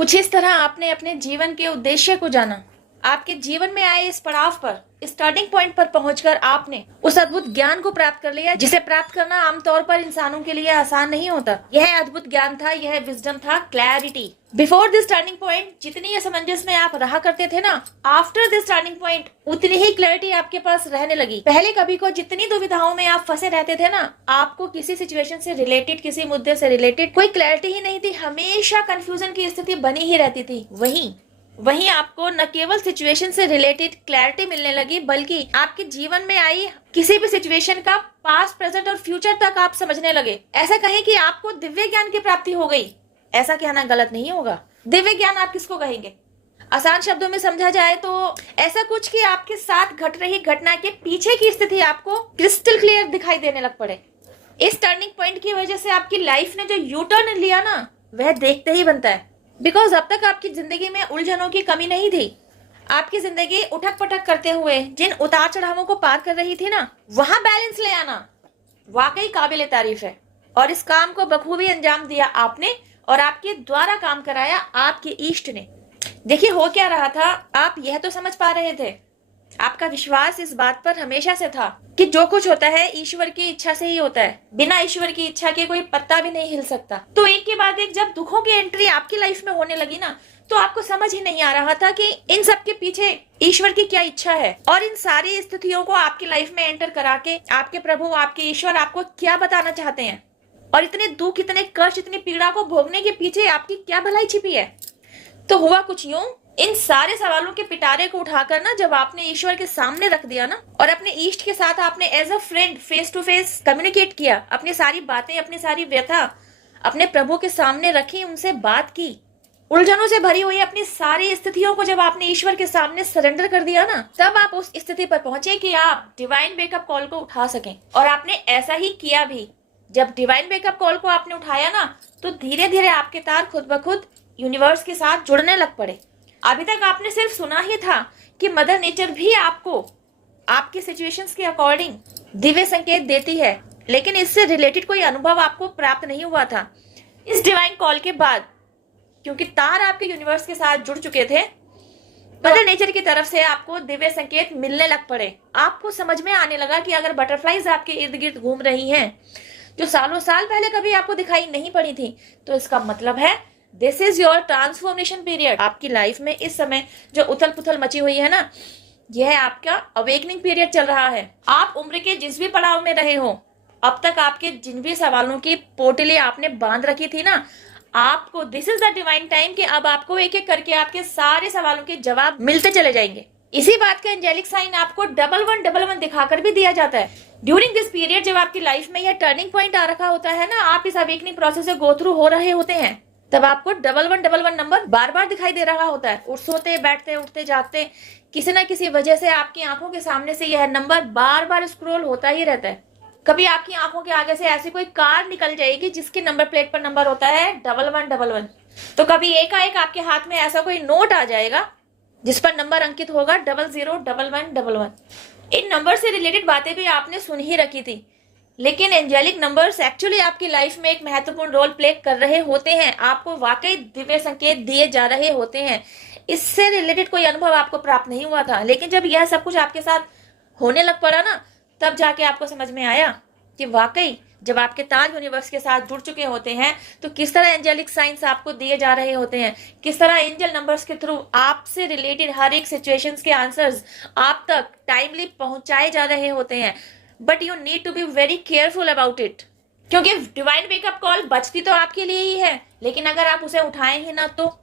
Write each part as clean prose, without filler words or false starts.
कुछ इस तरह आपने अपने जीवन के उद्देश्य को जाना। आपके जीवन में आए इस पड़ाव पर, इस टर्निंग पॉइंट पर पहुंचकर आपने उस अद्भुत ज्ञान को प्राप्त कर लिया जिसे प्राप्त करना आमतौर पर इंसानों के लिए आसान नहीं होता। यह अद्भुत ज्ञान था, यह विजडम था, clarity. Before this turning point जितनी असमंजस में आप रहा करते थे ना, आफ्टर दिस टर्निंग पॉइंट उतनी ही क्लैरिटी आपके पास रहने लगी। पहले कभी को जितनी दुविधाओं में आप फंसे रहते थे ना, आपको किसी सिचुएशन से रिलेटेड, किसी मुद्दे से रिलेटेड कोई क्लैरिटी ही नहीं थी, हमेशा कंफ्यूजन की स्थिति बनी ही रहती थी। वहीं आपको न केवल सिचुएशन से रिलेटेड क्लैरिटी मिलने लगी, बल्कि आपके जीवन में आई किसी भी सिचुएशन का पास्ट, प्रेजेंट और फ्यूचर तक आप समझने लगे। ऐसा कहें कि आपको दिव्य ज्ञान की प्राप्ति हो गई। ऐसा कहना गलत नहीं होगा। दिव्य ज्ञान आप किसको कहेंगे? आसान शब्दों में समझा जाए तो ऐसा कुछ कि आपके साथ घट रही घटना के पीछे की स्थिति आपको क्रिस्टल क्लियर दिखाई देने लग पड़े। इस टर्निंग पॉइंट की वजह से आपकी लाइफ ने जो यू टर्न लिया ना, वह देखते ही बनता है। बिकॉज अब तक आपकी जिंदगी में उलझनों की कमी नहीं थी। आपकी जिंदगी उठक पटक करते हुए जिन उतार चढ़ावों को पार कर रही थी ना, वहां बैलेंस ले आना वाकई काबिले तारीफ है। और इस काम को बखूबी अंजाम दिया आपने, और आपके द्वारा काम कराया आपके इष्ट ने। देखिए हो क्या रहा था, आप यह तो समझ पा रहे थे, आपका विश्वास इस बात पर हमेशा से था कि जो कुछ होता है ईश्वर की इच्छा से ही होता है। बिना ईश्वर की इच्छा के कोई पत्ता भी नहीं हिल सकता। तो एक के बाद एक जब दुखों की एंट्री आपकी लाइफ में होने लगी ना, तो आपको समझ ही नहीं आ रहा था कि इन सब के पीछे ईश्वर की क्या इच्छा है, और इन सारी स्थितियों को आपकी लाइफ में एंटर करा के आपके प्रभु, आपके ईश्वर आपको क्या बताना चाहते हैं, और इतने दुख, इतने कष्ट, इतनी पीड़ा को भोगने के पीछे आपकी क्या भलाई छिपी है। तो हुआ कुछ यूं, इन सारे सवालों के पिटारे को उठाकर ना, जब आपने ईश्वर के सामने रख दिया ना, और अपने इष्ट के साथ आपने as a friend face to face communicate किया, अपनी सारी बातें, अपनी सारी व्यथा अपने प्रभु के सामने रखी, उनसे बात की, उलझनों से भरी हुई अपनी सारी स्थितियों को जब आपने ईश्वर के सामने सरेंडर कर दिया ना, तब आप उस स्थिति पर पहुंचे कि आप डिवाइन वेकअप कॉल को उठा सकें। और आपने ऐसा ही किया भी। जब डिवाइन वेकअप कॉल को आपने उठाया ना, तो धीरे धीरे आपके तार खुद ब खुद यूनिवर्स के साथ जुड़ने लग पड़े। अभी तक आपने सिर्फ सुना ही था कि मदर नेचर भी आपको आपकी सिचुएशंस के अकॉर्डिंग दिव्य संकेत देती है, लेकिन इससे रिलेटेड कोई अनुभव आपको प्राप्त नहीं हुआ था। इस डिवाइन कॉल के बाद, क्योंकि तार आपके यूनिवर्स के साथ जुड़ चुके थे, मदर नेचर की तरफ से आपको दिव्य संकेत मिलने लग पड़े। आपको समझ में आने लगा कि अगर बटरफ्लाईज आपके इर्द गिर्द घूम रही हैं, जो सालों साल पहले कभी आपको दिखाई नहीं पड़ी थी, तो इसका मतलब है this is your transformation period. आपकी लाइफ में इस समय जो उथल पुथल मची हुई है ना, यह आपका अवेकनिंग पीरियड चल रहा है। आप उम्र के जिस भी पड़ाव में रहे हो, अब तक आपके जिन भी सवालों की पोटली आपने बांध रखी थी ना, आपको this is the divine time कि अब आपको एक एक करके आपके सारे सवालों के जवाब मिलते चले जाएंगे। इसी बात का एंजेलिक साइन आपको 1111 दिखाकर भी दिया जाता है। ड्यूरिंग दिस पीरियड जब आपकी लाइफ में यह टर्निंग पॉइंट आ रखा होता है ना, आप इस अवेकनिंग प्रोसेस से गो थ्रू हो रहे होते हैं, तब आपको 1111 नंबर बार बार दिखाई दे रहा होता है। सोते बैठते उठते जागते किसी न किसी वजह से आपकी आंखों के सामने से यह नंबर बार बार स्क्रॉल होता ही रहता है। कभी आपकी आंखों के आगे से ऐसी कोई कार निकल जाएगी जिसकी नंबर प्लेट पर नंबर होता है 1111। तो कभी एकाएक आपके हाथ में ऐसा कोई नोट आ जाएगा जिस पर नंबर अंकित होगा 001111। इन नंबर से रिलेटेड बातें भी आपने सुन ही रखी थी, लेकिन एंजेलिक नंबर्स एक्चुअली आपकी लाइफ में एक महत्वपूर्ण रोल प्ले कर रहे होते हैं। आपको वाकई दिव्य संकेत दिए जा रहे होते हैं। इससे रिलेटेड कोई अनुभव आपको प्राप्त नहीं हुआ था, लेकिन जब यह सब कुछ आपके साथ होने लग पड़ा ना, तब जाके आपको समझ में आया कि वाकई जब आपके तार यूनिवर्स के साथ जुड़ चुके होते हैं, तो किस तरह एंजेलिक साइंस आपको दिए जा रहे होते हैं, किस तरह एंजल नंबर्स के थ्रू आपसे रिलेटेड हर एक सिचुएशंस के आंसर्स आप तक टाइमली पहुंचाए जा रहे होते हैं। But you need to be very careful about it, क्योंकि डिवाइन वेकअप कॉल बचती तो आपके लिए ही है, लेकिन अगर आप उसे उठाएं ही ना, तो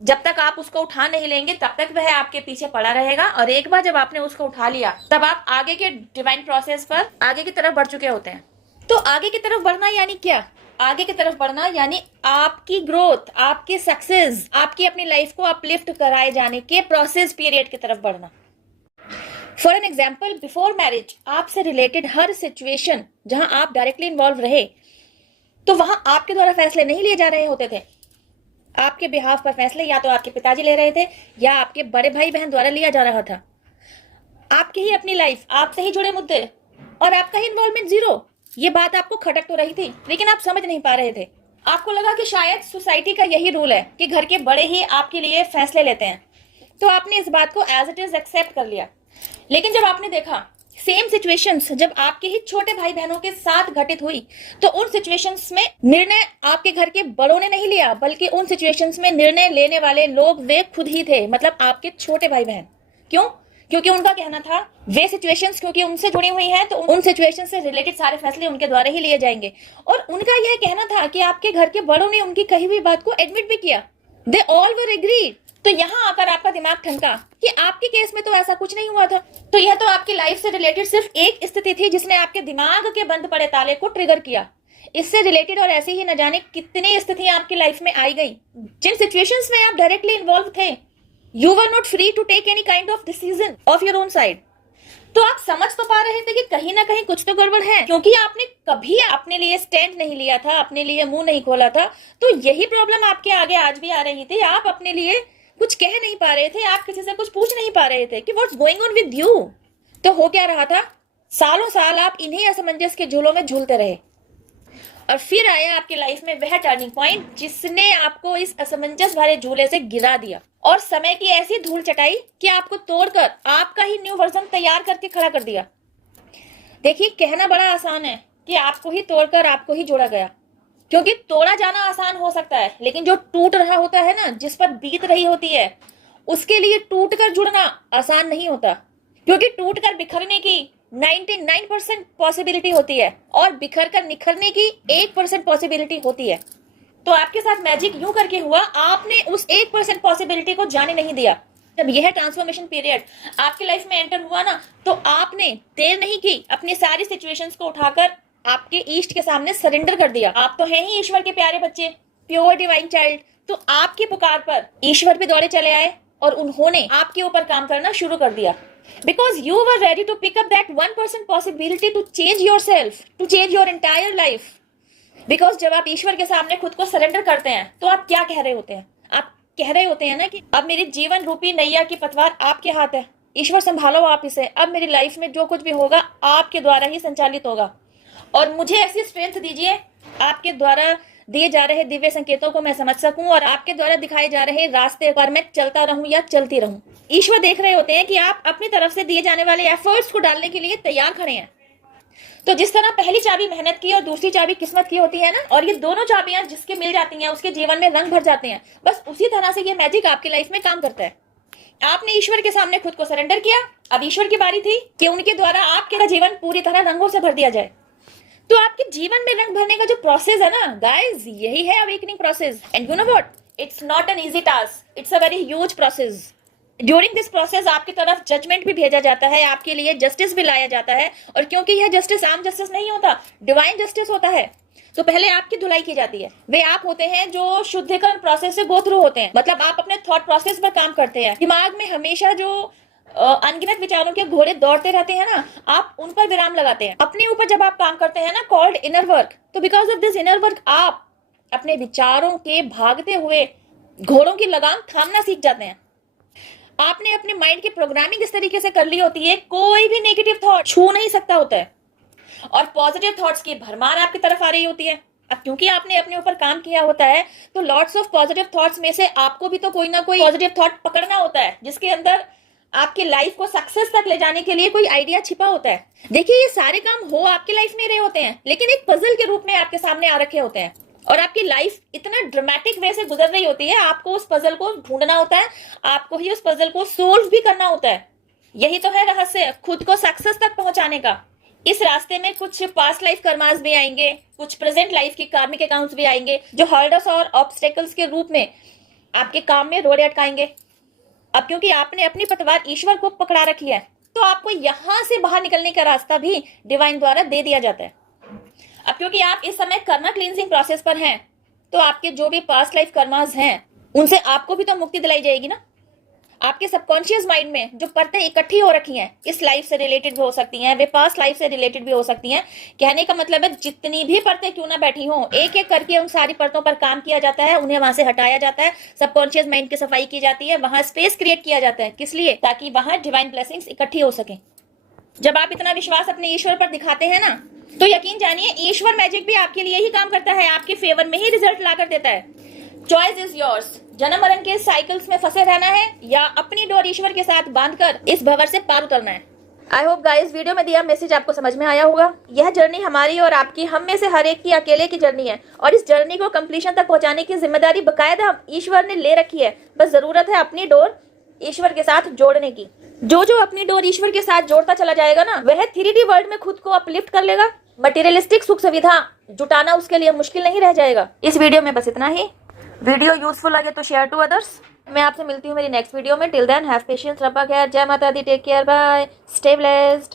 जब तक आप उसको उठा नहीं लेंगे तब तक वह आपके पीछे पड़ा रहेगा। और एक बार जब आपने उसको उठा लिया, तब आप आगे के डिवाइन प्रोसेस पर आगे की तरफ बढ़ चुके होते हैं। तो आगे की तरफ बढ़ना यानी क्या? आगे की तरफ बढ़ना यानी आपकी ग्रोथ, आपकी सक्सेस, आपकी अपनी लाइफ को अपलिफ्ट कराए जाने के प्रोसेस पीरियड की तरफ बढ़ना। For an example, before marriage आपसे रिलेटेड हर सिचुएशन जहां आप डायरेक्टली इन्वॉल्व रहे, तो वहां आपके द्वारा फैसले नहीं लिए जा रहे होते थे। आपके बिहाफ पर फैसले या तो आपके पिताजी ले रहे थे, या आपके बड़े भाई बहन द्वारा लिया जा रहा था। आपकी ही अपनी लाइफ, आपसे ही जुड़े मुद्दे, और आपका ही इन्वॉल्वमेंट जीरो। ये बात आपको खटक तो रही थी, लेकिन आप समझ नहीं पा रहे थे। आपको लगा कि शायद सोसाइटी का यही रूल है कि घर के बड़े ही आपके लिए फैसले लेते हैं, तो आपने इस बात को एज इट इज एक्सेप्ट कर लिया। लेकिन जब आपने देखा सेम सिचुएशंस जब आपके ही छोटे भाई बहनों के साथ घटित हुई, तो उन सिचुएशंस में निर्णय आपके घर के बड़ों ने नहीं लिया, बल्कि उन सिचुएशंस में निर्णय लेने वाले लोग वे खुद ही थे, मतलब आपके छोटे भाई बहन। क्यों? क्योंकि उनका कहना था वे सिचुएशंस क्योंकि उनसे जुड़ी हुई हैं, तो उन सिचुएशंस से रिलेटेड सारे फैसले उनके द्वारा ही लिए जाएंगे। और उनका यह कहना था कि आपके घर के बड़ों ने उनकी कही हुई बात को एडमिट भी किया, दे ऑल वर एग्रीड। तो यहाँ आकर आपका दिमाग ठनका कि आपके केस में तो ऐसा कुछ नहीं हुआ था। तो यह तो आपकी लाइफ से रिलेटेड सिर्फ एक स्थिति थी जिसने आपके दिमाग के बंद पड़े ताले को ट्रिगर किया। इससे रिलेटेड और ऐसी ही न जाने कितनी स्थितियां आपकी लाइफ में आई गई, जिन सिचुएशंस में आप डायरेक्टली इन्वॉल्व थे। You were not free to take any kind of decision of your own side. तो आप समझ तो पा रहे थे कि कहीं ना कहीं कुछ तो गड़बड़ है, क्योंकि आपने कभी अपने लिए स्टैंड नहीं लिया था, अपने लिए मुंह नहीं खोला था। तो यही प्रॉब्लम आपके आगे आज भी आ रही थी। आप अपने लिए कुछ कह नहीं पा रहे थे, आप किसी से कुछ पूछ नहीं पा रहे थे कि what's going on with you. तो हो क्या रहा था, सालों साल आप इन्हीं असमंजस के झूलों में झूलते रहे, और फिर आया आपकी लाइफ में वह टर्निंग पॉइंट जिसने आपको इस असमंजस भरे झूले से गिरा दिया और समय की ऐसी धूल चटाई कि आपको तोड़कर आपका ही न्यू वर्जन तैयार करके खड़ा कर दिया। देखिए, कहना बड़ा आसान है कि आपको ही तोड़कर आपको ही जोड़ा गया, क्योंकि तोड़ा जाना आसान हो सकता है, लेकिन जो टूट रहा होता है ना, जिस पर बीत रही होती है, उसके लिए टूटकर जुड़ना आसान नहीं होता, क्योंकि टूटकर बिखरने की 99% पॉसिबिलिटी होती है और बिखर कर निखरने की 1% पॉसिबिलिटी होती है। तो आपके साथ मैजिक यूं करके हुआ, आपने उस 1% पॉसिबिलिटी को जाने नहीं दिया। जब यह ट्रांसफॉर्मेशन पीरियड आपकी लाइफ में एंटर हुआ ना, तो आपने देर नहीं की, अपनी सारी सिचुएशंस को उठाकर आपके ईष्ट के सामने सरेंडर कर दिया। आप तो हैं ही ईश्वर के प्यारे बच्चे, प्योर डिवाइन चाइल्ड। तो आपकी पुकार पर ईश्वर भी दौड़े चले आए और उन्होंने आपके ऊपर काम करना शुरू कर दिया, because you were ready to pick up that 1% possibility to change yourself, to change your entire life. Because जब आप ईश्वर के सामने खुद को सरेंडर करते हैं, तो आप क्या कह रहे होते हैं? आप कह रहे होते हैं ना कि अब मेरी जीवन रूपी नैया की पतवार आपके हाथ है, ईश्वर संभालो आप इसे। अब मेरी लाइफ में जो कुछ भी होगा आपके द्वारा ही संचालित होगा, और मुझे ऐसी स्ट्रेंथ दीजिए आपके द्वारा दिए जा रहे दिव्य संकेतों को मैं समझ सकूं और आपके द्वारा दिखाए जा रहे रास्ते पर मैं चलता रहूं या चलती रहूं। ईश्वर देख रहे होते हैं कि आप अपनी तरफ से दिए जाने वाले एफर्ट्स को डालने के लिए तैयार खड़े हैं। तो जिस तरह पहली चाबी मेहनत की और दूसरी चाबी किस्मत की होती है ना, और ये दोनों चाबियां जिसके मिल जाती हैं उसके जीवन में रंग भर जाते हैं, बस उसी तरह से ये मैजिक आपकी लाइफ में काम करता है। आपने ईश्वर के सामने खुद को सरेंडर किया, अब ईश्वर की बारी थी कि उनके द्वारा आपका जीवन पूरी तरह रंगों से भर दिया जाए। तो आपके जीवन में रंग भरने का जो प्रोसेस है ना गाइस, यही है awakening process. And you know what, it's not an easy task, it's a very huge process. During this process आपकी तरफ जजमेंट भी भेजा जाता है, आपके लिए जस्टिस भी लाया जाता है, और क्योंकि यह जस्टिस आम जस्टिस नहीं होता, डिवाइन जस्टिस होता है, तो पहले आपकी धुलाई की जाती है। वे आप होते हैं जो शुद्धिकरण प्रोसेस से गो थ्रू होते हैं, मतलब आप अपने थॉट प्रोसेस पर काम करते हैं। दिमाग में हमेशा जो अनगिनत विचारों के घोड़े दौड़ते रहते हैं ना, आप उन पर विराम लगाते हैं। अपने ऊपर जब आप काम करते हैं ना, कॉल्ड इनर वर्क, तो because of this inner work आप अपने विचारों के भागते हुए घोड़ों की लगाम थामना सीख जाते हैं। आपने अपने माइंड की प्रोग्रामिंग इस तरीके से कर ली होती है, कोई भी नेगेटिव थॉट छू नहीं सकता होता है, और पॉजिटिव थॉट्स की भरमार आपकी तरफ आ रही होती है। अब क्योंकि आपने अपने ऊपर काम किया होता है, तो लॉट्स ऑफ पॉजिटिव थॉट्स में से आपको भी तो कोई ना कोई पॉजिटिव थॉट पकड़ना होता है, जिसके अंदर आपकी लाइफ को सक्सेस तक ले जाने के लिए कोई आइडिया छिपा होता है। देखिए, ये सारे काम हो आपकी लाइफ में रहे होते हैं, लेकिन एक पजल के रूप में आपके सामने आ रखे होते हैं, और आपकी लाइफ इतना ड्रामेटिक वे से गुजर रही होती है, आपको उस पजल को ढूंढना होता है, आपको ही उस पजल को सोल्व भी करना होता है। यही तो है रहस्य खुद को सक्सेस तक पहुंचाने का। इस रास्ते में कुछ पास्ट लाइफ कर्मास भी आएंगे, कुछ प्रेजेंट लाइफ के कार्मिक अकाउंट्स भी आएंगे, जो हर्डल्स और ऑब्स्टेकल्स के रूप में आपके काम में रोड़े अटकाएंगे। अब क्योंकि आपने अपनी पतवार ईश्वर को पकड़ा रखी है, तो आपको यहां से बाहर निकलने का रास्ता भी डिवाइन द्वारा दे दिया जाता है। अब क्योंकि आप इस समय कर्मा क्लींजिंग प्रोसेस पर हैं, तो आपके जो भी पास्ट लाइफ कर्मास हैं, उनसे आपको भी तो मुक्ति दिलाई जाएगी ना। आपके सबकॉन्शियस माइंड में जो परतें इकट्ठी हो रखी हैं, इस लाइफ से रिलेटेड भी हो सकती हैं, वे पास्ट लाइफ से रिलेटेड भी हो सकती हैं। कहने का मतलब है जितनी भी परतें क्यों ना बैठी हों, एक एक करके उन सारी परतों पर काम किया जाता है, उन्हें वहां से हटाया जाता है, सबकॉन्शियस माइंड की सफाई की जाती है, वहां स्पेस क्रिएट किया जाता है। किस लिए? ताकि वहां डिवाइन ब्लेसिंग्स इकट्ठी हो सके। जब आप इतना विश्वास अपने ईश्वर पर दिखाते हैं ना, तो यकीन जानिए ईश्वर मैजिक भी आपके लिए ही काम करता है, आपके फेवर में ही रिजल्ट ला कर देता है। Choice is yours. जन्म मरण के साइकिल्स में फंसे रहना है या अपनी डोर ईश्वर के साथ बांधकर इस भंवर से पार उतरना है। आई होप गाइस वीडियो में दिया मैसेज आपको समझ में आया होगा। यह जर्नी हमारी और आपकी, हम में से हर एक की अकेले की जर्नी है और इस जर्नी को कंप्लीशन तक पहुंचाने की जिम्मेदारी बकायदा ईश्वर ने ले रखी है। बस जरूरत है अपनी डोर ईश्वर के साथ जोड़ने की। जो अपनी डोर ईश्वर के साथ जोड़ता चला जाएगा ना, वह 3D वर्ल्ड में खुद को अपलिफ्ट कर लेगा। मटेरियलिस्टिक सुख सुविधा जुटाना उसके लिए मुश्किल नहीं रह जाएगा। इस वीडियो में बस इतना ही। वीडियो यूजफुल लगे तो शेयर टू अदर्स। मैं आपसे मिलती हूँ मेरी नेक्स्ट वीडियो में। टिल देन हैव पेशेंस, रब्बा खैर, जय माता दी, take care, bye, stay blessed.